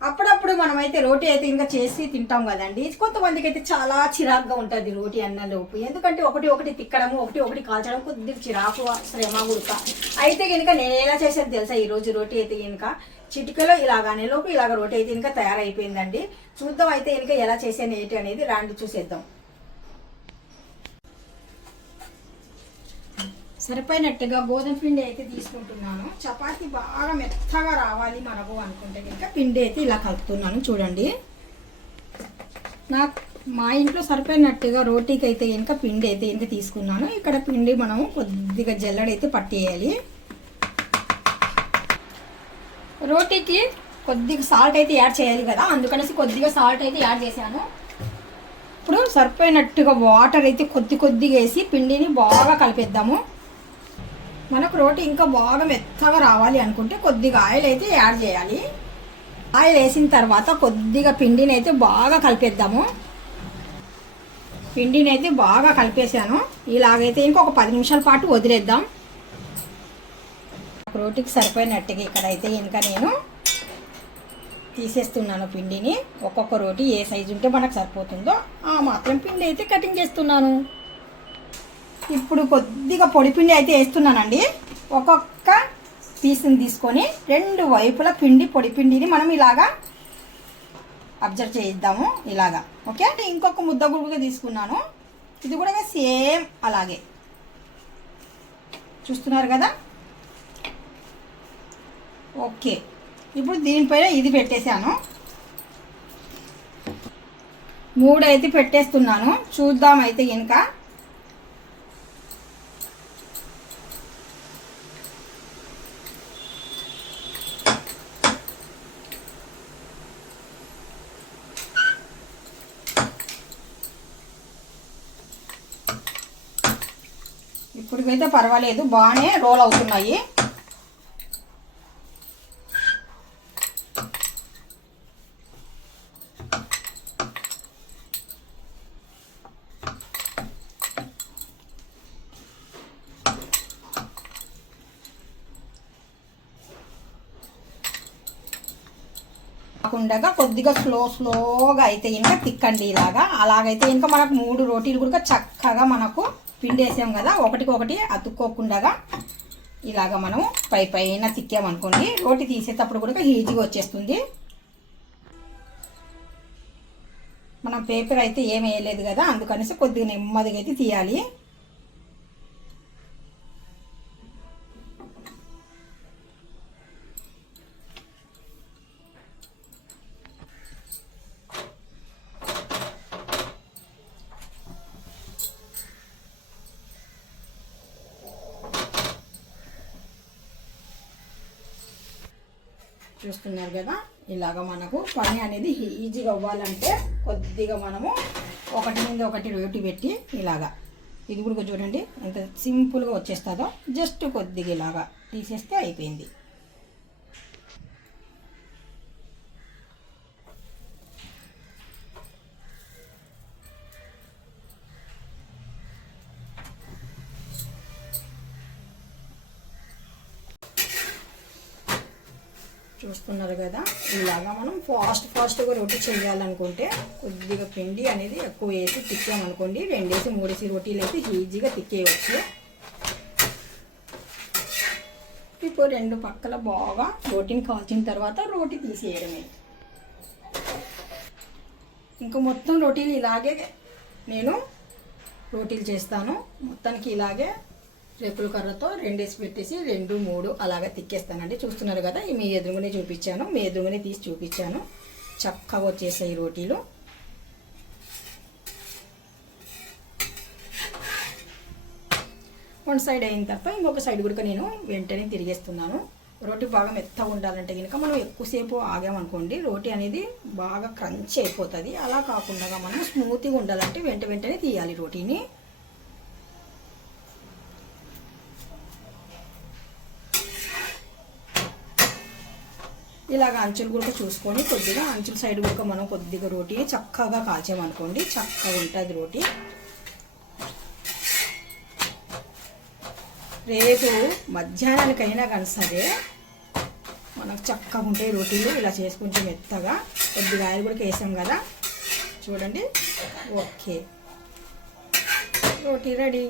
అప్పుడప్పుడు మనమైతే రోటీ అయితే ఇంకా చేసి తింటాం కదండి. కొంతమందికి అయితే చాలా చిరాకుగా ఉంటుంది రోటీ అన్నలోపు. ఎందుకంటే ఒకటి ఒకటి తిక్కడము, ఒకటి ఒకటి కాల్చడం కొద్దిగా చిరాకు, శ్రమ గుడక. అయితే కనుక నేను ఎలా చేసేది తెలుసా? ఈరోజు రోటీ అయితే కనుక చిటికలో ఇలాగానే లోపు ఇలాగ రోటీ అయితే కనుక తయారైపోయిందండి. చూద్దాం అయితే కనుక ఎలా చేసాను ఏంటి అనేది, రాండి చూసేద్దాం. సరిపోయినట్టుగా గోధుమ పిండి అయితే తీసుకుంటున్నాను. చపాతీ బాగా మెత్తగా రావాలి మనకు అనుకుంటే కనుక పిండి అయితే ఇలా కలుపుతున్నాను. చూడండి, నాకు మా ఇంట్లో సరిపోయినట్టుగా రోటీకి అయితే కనుక పిండి అయితే కనుక తీసుకున్నాను. ఇక్కడ పిండి మనము కొద్దిగా జల్లడైతే పట్టేయాలి. రోటీకి కొద్దిగా సాల్ట్ అయితే యాడ్ చేయాలి కదా, అందుకనేసి కొద్దిగా సాల్ట్ అయితే యాడ్ చేశాను. ఇప్పుడు సరిపోయినట్టుగా వాటర్ అయితే కొద్దిగా వేసి పిండిని బాగా కలిపేద్దాము. మనకు రోటీ ఇంకా బాగా మెత్తగా రావాలి అనుకుంటే కొద్దిగా ఆయిల్ అయితే యాడ్ చేయాలి. ఆయిల్ వేసిన తర్వాత కొద్దిగా పిండిని అయితే బాగా కలిపేద్దాము. పిండిని అయితే బాగా కలిపేసాను. ఇలాగైతే ఇంకొక 10 నిమిషాల పాటు వదిలేద్దాం. రోటీకి సరిపోయినట్టుగా ఇక్కడైతే ఇంకా నేను తీసేస్తున్నాను పిండిని. ఒక్కొక్క రోటీ ఏ సైజు ఉంటే మనకు సరిపోతుందో ఆ మాత్రం పిండి అయితే కటింగ్ చేస్తున్నాను. ఇప్పుడు కొద్దిగా పొడిపిండి అయితే వేస్తున్నానండి. ఒక్కొక్క పీస్ని తీసుకొని 2 వైపుల పొడిపిండిని మనం ఇలాగా అబ్జర్వ్ చేద్దాము. ఇలాగా ఓకే. ఇంకొక ముద్ద గుడుగా తీసుకున్నాను. ఇది కూడా సేమ్ అలాగే చూస్తున్నారు కదా. ఓకే, ఇప్పుడు దీనిపైన ఇది పెట్టేశాను. 3 అయితే పెట్టేస్తున్నాను. చూద్దాం అయితే ఇంకా. ఇప్పటికైతే పర్వాలేదు, బాగానే రోల్ అవుతున్నాయి. కాకుండా కొద్దిగా స్లోగా అయితే ఇంకా తిక్కండి. అలాగైతే ఇంకా మనకు 3 రోటీలు కూడా చక్కగా మనకు పిండి వేసాం కదా, ఒకటికొకటి అతుక్కోకుండా ఇలాగ మనం పైన తిక్కామనుకోండి, రోటీ తీసేటప్పుడు కూడా ఈజీగా వచ్చేస్తుంది. మనం పేపర్ అయితే ఏం వేయలేదు కదా, అందుకనేసి కొద్దిగా నెమ్మదిగా అయితే తీయాలి. చూస్తున్నారు కదా, ఇలాగ మనకు పని అనేది ఈజీగా అవ్వాలంటే కొద్దిగా మనము ఒకటి మీద ఒకటి రోటీ పెట్టి ఇలాగా, ఇది కూడా చూడండి ఎంత సింపుల్గా వచ్చేస్తుందో. జస్ట్ కొద్దిగా ఇలాగా తీసేస్తే అయిపోయింది. చూస్తున్నారు కదా, ఇలాగా మనం ఫాస్ట్గా రోటీ చేయాలనుకుంటే కొద్దిగా పిండి అనేది ఎక్కువ వేసి తిక్కామనుకోండి, 2 3 రోటీలు అయితే ఈజీగా తిక్కేయవచ్చు. ఇప్పుడు 2 పక్కల బాగా రోటీని కాల్చిన తర్వాత రోటీ తీసేయడమే. ఇంకా మొత్తం రోటీలు ఇలాగే నేను రోటీలు చేస్తాను. మొత్తానికి ఇలాగే రేకుల కర్రతో 2 వేసి పెట్టేసి 2 3 అలాగే తిక్కేస్తానండి. చూస్తున్నారు కదా, మీ ఎదురుగానే చూపించాను, మీ ఎదురుగానే తీసి చూపించాను. చక్కగా వచ్చేసాయి రోటీలు. వన్ సైడ్ అయిన తర్వాత ఇంకొక సైడ్ కూడా నేను వెంటనే తిరిగేస్తున్నాను. రోటీ బాగా మెత్తగా ఉండాలంటే కనుక మనం ఎక్కువసేపు ఆగామనుకోండి, రోటీ అనేది బాగా క్రంచ్ అయిపోతుంది. అలా కాకుండా మనం స్మూత్గా ఉండాలంటే వెంటనే తీయాలి రోటీని. ఇలాగ అంచులు కూడా చూసుకొని కొద్దిగా అంచుల సైడ్ కూడా మనం కొద్దిగా రోటీని చక్కగా కాల్చామనుకోండి, చక్కగా ఉంటుంది రోటీ. రేపు మధ్యాహ్నానికైనా కానీ సరే మనకు చక్కగా ఉంటాయి రోటీలు. ఇలా చేసి కొంచెం మెత్తగా కొద్దిగా ఆయిల్ కూడా వేసాం కదా, చూడండి. ఓకే, రోటీ రెడీ.